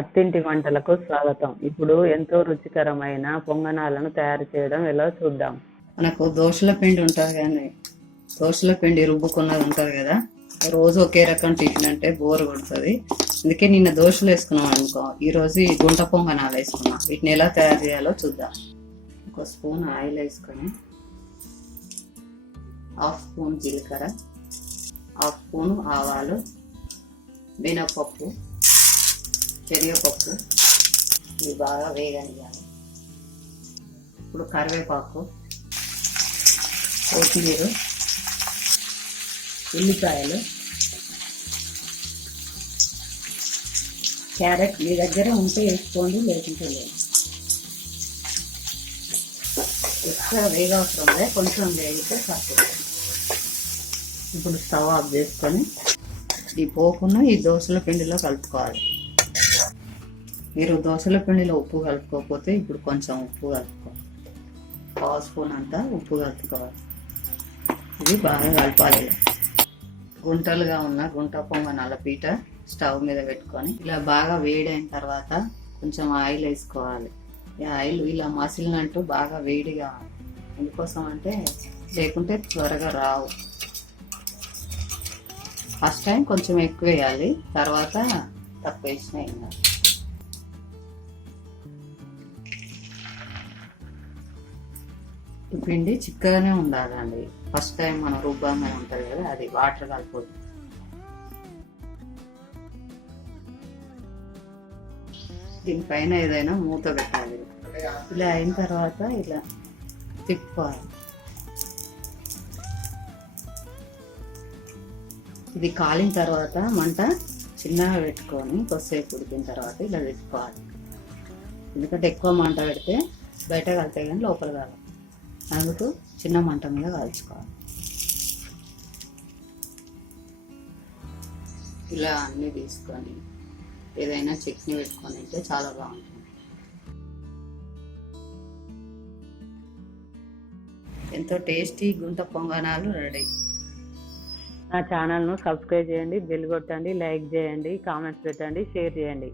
అత్తింటి వంటలకు స్వాగతం. ఇప్పుడు ఎంతో రుచికరమైన పొంగనాలను తయారు చేయడం ఎలా చూద్దాం. మనకు దోశల పిండి ఉంటుంది కానీ దోశల పిండి రుబ్బుకున్నది ఉంటుంది కదా, రోజు ఒకే రకం టిఫిన్ అంటే బోర్ కొడుతుంది. అందుకే నిన్న దోశలు వేసుకున్నాం అనుకో, ఈరోజు ఈ గుంట పొంగనాలు వేసుకున్నాం. వీటిని ఎలా తయారు చేయాలో చూద్దాం. ఒక స్పూన్ ఆయిల్ వేసుకొని, హాఫ్ స్పూన్ జీలకర్ర, హాఫ్ స్పూన్ ఆవాలు, మినపప్పు, శనగపప్పు, ఇవి బాగా వేగనియాలి. ఇప్పుడు కరివేపాకు, కొత్తిమీర, ఉల్లిపాయలు, క్యారెట్ మీ దగ్గర ఉంటే వేసుకోండి, లేకుంటే లేదు. ఎక్కువ వేగవసరం లేదు, కొంచెం వేగితే సరిపోతుంది. ఇప్పుడు స్టవ్ ఆఫ్ చేసుకొని ఈ పోపును ఈ దోశల పిండిలో కలుపుకోవాలి. మీరు దోశల పిండిలో ఉప్పు కలుపుకోకపోతే ఇప్పుడు కొంచెం ఉప్పు కలుపుకోవాలి. పావు స్పూన్ అంతా ఉప్పు కలుపుకోవాలి. ఇది బాగా కలపాలి. గుంటలుగా ఉన్న గుంట పొంగనాల పీట స్టవ్ మీద పెట్టుకొని ఇలా బాగా వేడైన తర్వాత కొంచెం ఆయిల్ వేసుకోవాలి. ఈ ఆయిల్ ఇలా మసిలినట్టు బాగా వేడిగా, ఎందుకోసం అంటే లేకుంటే త్వరగా రావు. ఫస్ట్ టైం కొంచెం ఎక్కువ వేయాలి, తర్వాత తక్కువ వేసినా ఏం కాదు. ఈ పిండి చిక్కగానే ఉండాలండి. ఫస్ట్ టైం మనం రుబ్బంగా ఉంటుంది కదా, అది వాటర్ కలిపోతుంది. దీనిపైన ఏదైనా మూత పెట్టాలి. ఇలా అయిన తర్వాత ఇలా తిప్పుకోవాలి. ఇది కాలిన తర్వాత మంట చిన్నగా పెట్టుకొని కొద్దిసేపు ఉడికిన తర్వాత ఇలా పెట్టుకోవాలి. ఎందుకంటే ఎక్కువ మంట పెడితే బయట కలితే కానీ లోపల కావాలి. అందుకు చిన్న మంట మీద కాల్చుకోవాలి. ఇలా అన్నీ తీసుకొని ఏదైనా చట్నీ పెట్టుకొని తింటే చాలా బాగుంటుంది. ఎంతో టేస్టీ గుంట పొంగనాలు రెడీ. నా ఛానల్ను సబ్స్క్రైబ్ చేయండి, బెల్ కొట్టండి, లైక్ చేయండి, కామెంట్స్ పెట్టండి, షేర్ చేయండి.